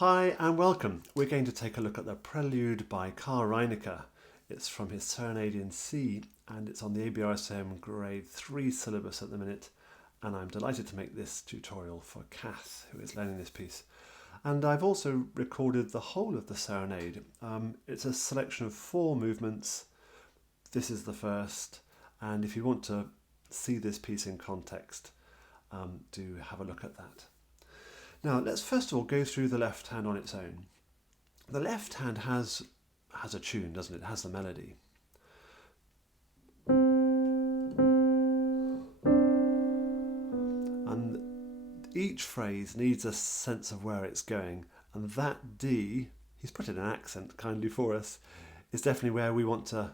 Hi and welcome. We're going to take a look at the Prelude by Carl Reinecke. It's from his Serenade in C and it's on the ABRSM grade 3 syllabus at the minute, and I'm delighted to make this tutorial for Kath, who is learning this piece. And I've also recorded the whole of the Serenade. It's a selection of 4 movements. This is the first, and if you want to see this piece in context, do have a look at that. Now let's first of all go through the left hand on its own. The left hand has a tune, doesn't it? It has the melody. And each phrase needs a sense of where it's going, and that D, he's put in an accent kindly for us, is definitely where we want to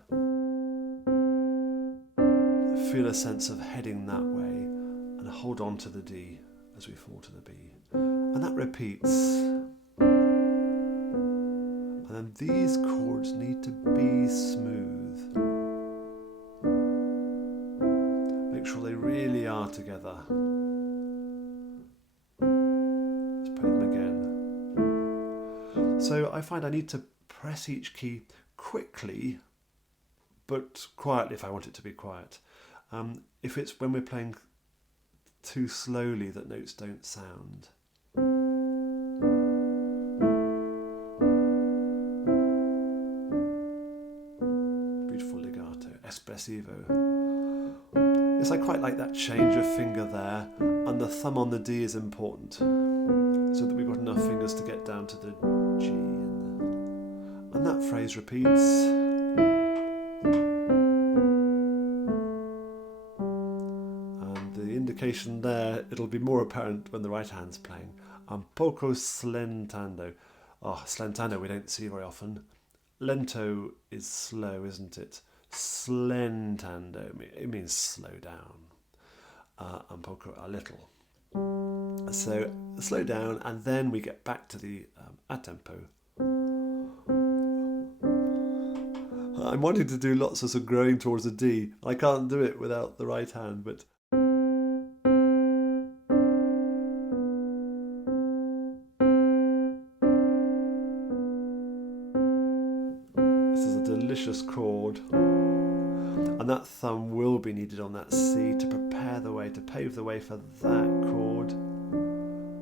feel a sense of heading that way and hold on to the D as we fall to the B. And that repeats. And then these chords need to be smooth. Make sure they really are together. Let's play them again. So I find I need to press each key quickly, but quietly if I want it to be quiet. If it's when we're playing too slowly that notes don't sound. Beautiful legato, espressivo. Yes, I quite like that change of finger there, and the thumb on the D is important, so that we've got enough fingers to get down to the G. And that phrase repeats. Indication there, it'll be more apparent when the right hand's playing. Poco slentando. Oh, slentando we don't see very often. Lento is slow, isn't it? Slentando, it means slow down. And poco, a little. So slow down, and then we get back to the a tempo. I'm wanting to do lots of growing towards a D. I can't do it without the right hand, but delicious chord, and that thumb will be needed on that C to prepare the way, to pave the way for that chord.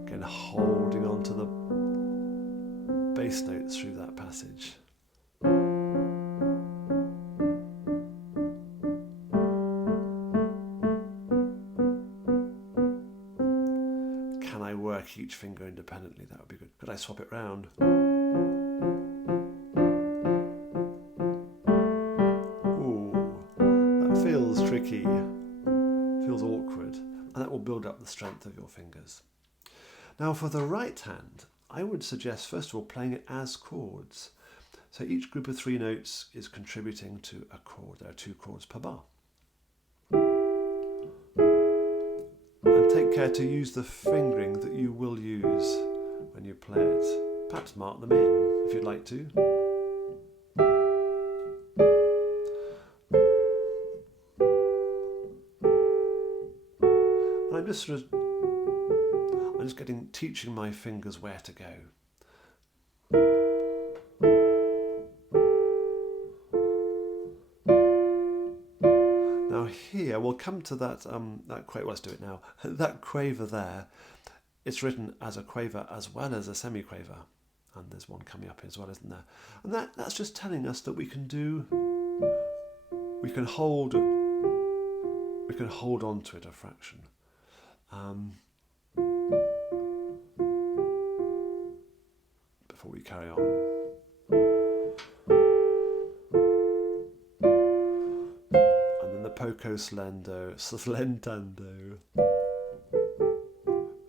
Again, holding on to the bass notes through that passage. Can I work each finger independently? That would be good. Could I swap it round? Feels tricky, feels awkward, and that will build up the strength of your fingers. Now for the right hand, I would suggest first of all playing it as chords. So each group of 3 notes is contributing to a chord. There are 2 chords per bar. And take care to use the fingering that you will use when you play it. Perhaps mark them in if you'd like to. I'm just teaching my fingers where to go. Now here we'll come to that quaver. Let's do it now. That quaver there, it's written as a quaver as well as a semi-quaver, and there's one coming up as well, isn't there? And that's just telling us that we can hold on to it a fraction. Before we carry on. And then the poco slentando,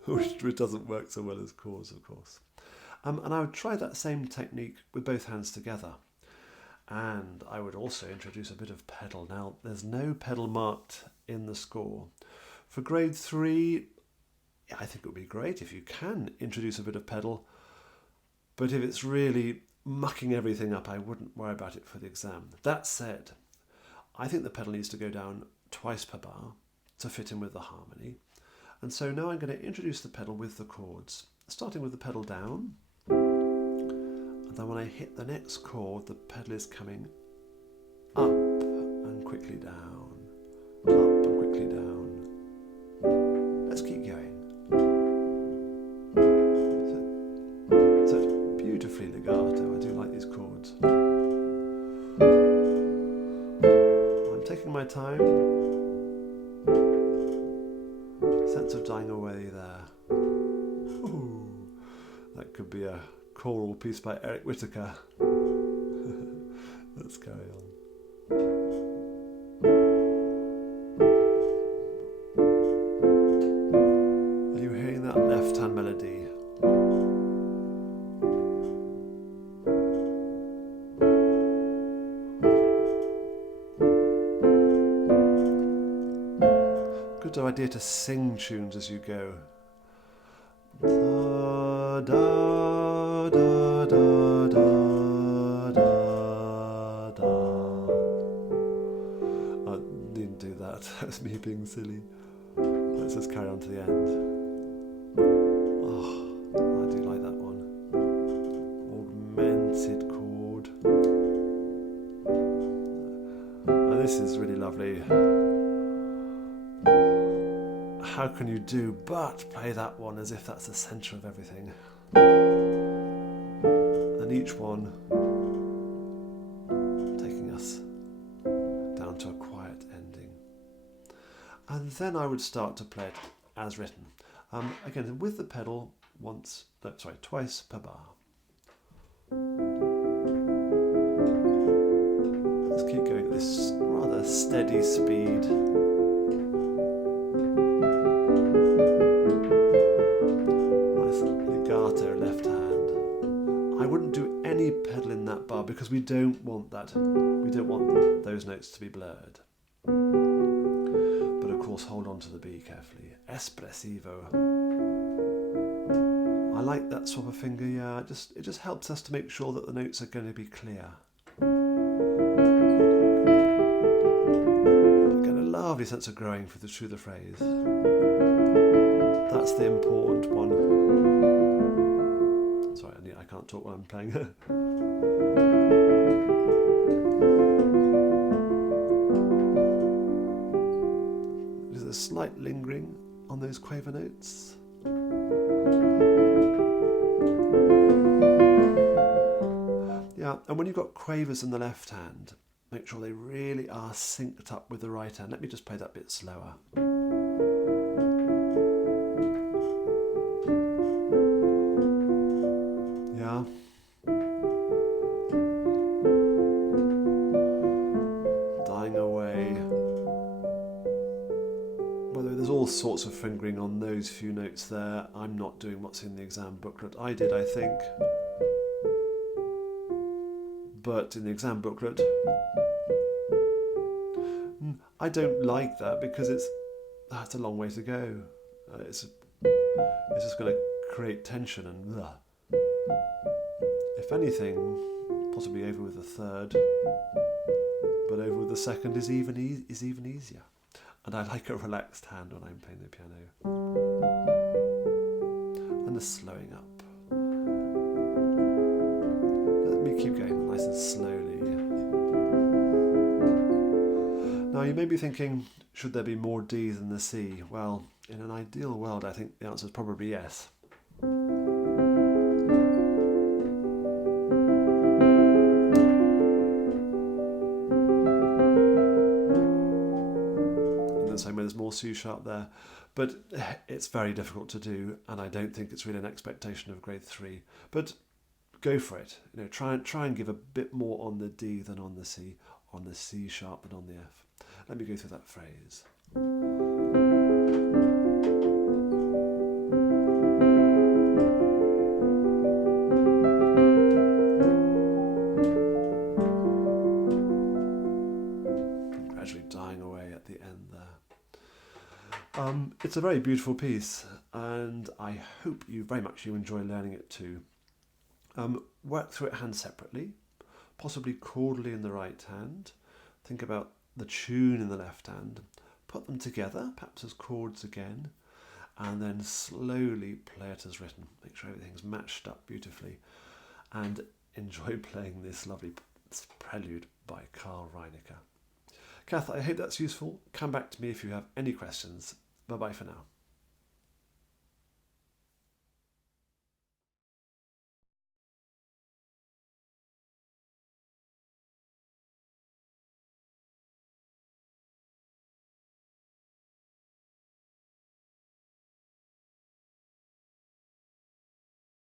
which doesn't work so well as chords, of course. And I would try that same technique with both hands together. And I would also introduce a bit of pedal. Now, there's no pedal marked in the score. For grade 3, I think it would be great if you can introduce a bit of pedal, but if it's really mucking everything up, I wouldn't worry about it for the exam. That said, I think the pedal needs to go down twice per bar to fit in with the harmony. And so now I'm going to introduce the pedal with the chords, starting with the pedal down. And then when I hit the next chord, the pedal is coming up and quickly down, up and quickly down. Let's keep going. So it's beautifully legato. I do like these chords. I'm taking my time. Sense of dying away there. Ooh, that could be a choral piece by Eric Whittaker. Let's carry on. Are you hearing that left hand melody? Good idea to sing tunes as you go. Da, da, da, da, da, da, da. I didn't do that. That's me being silly. Let's just carry on to the end. Oh, I do like that one. Augmented chord. And this is really lovely. How can you do but play that one as if that's the centre of everything? And each one taking us down to a quiet ending. And then I would start to play it as written. Again, with the pedal twice per bar. Let's keep going at this rather steady speed. Bar because we don't want that. We don't want those notes to be blurred. But of course, hold on to the B carefully. Espressivo. I like that swap of finger. Yeah, it just helps us to make sure that the notes are going to be clear. Get a lovely sense of growing through the phrase. That's the important one. Sorry, I can't talk while I'm playing. There's a slight lingering on those quaver notes. Yeah, and when you've got quavers in the left hand, make sure they really are synced up with the right hand. Let me just play that bit slower. Yeah. Dying away. Whether there's all sorts of fingering on those few notes there. I'm not doing what's in the exam booklet. I did, I think. But in the exam booklet, I don't like that because that's a long way to go. It's just going to create tension and if anything, possibly over with the third, but over with the second is even easier. And I like a relaxed hand when I'm playing the piano. And the slowing up. Let me keep going nice and slowly. Now you may be thinking, should there be more D than the C? Well, in an ideal world, I think the answer is probably yes. In the same way, there's more C sharp there, but it's very difficult to do, and I don't think it's really an expectation of grade 3. But go for it. Try and give a bit more on the D than on the C sharp than on the F. Let me go through that phrase. Gradually dying away at the end there. It's a very beautiful piece, and I hope you enjoy learning it too. Work through it hand separately, possibly chordally in the right hand. Think about the tune in the left hand. Put them together, perhaps as chords again, and then slowly play it as written. Make sure everything's matched up beautifully. And enjoy playing this lovely Prelude by Carl Reinecke. Kath, I hope that's useful. Come back to me if you have any questions. Bye-bye for now.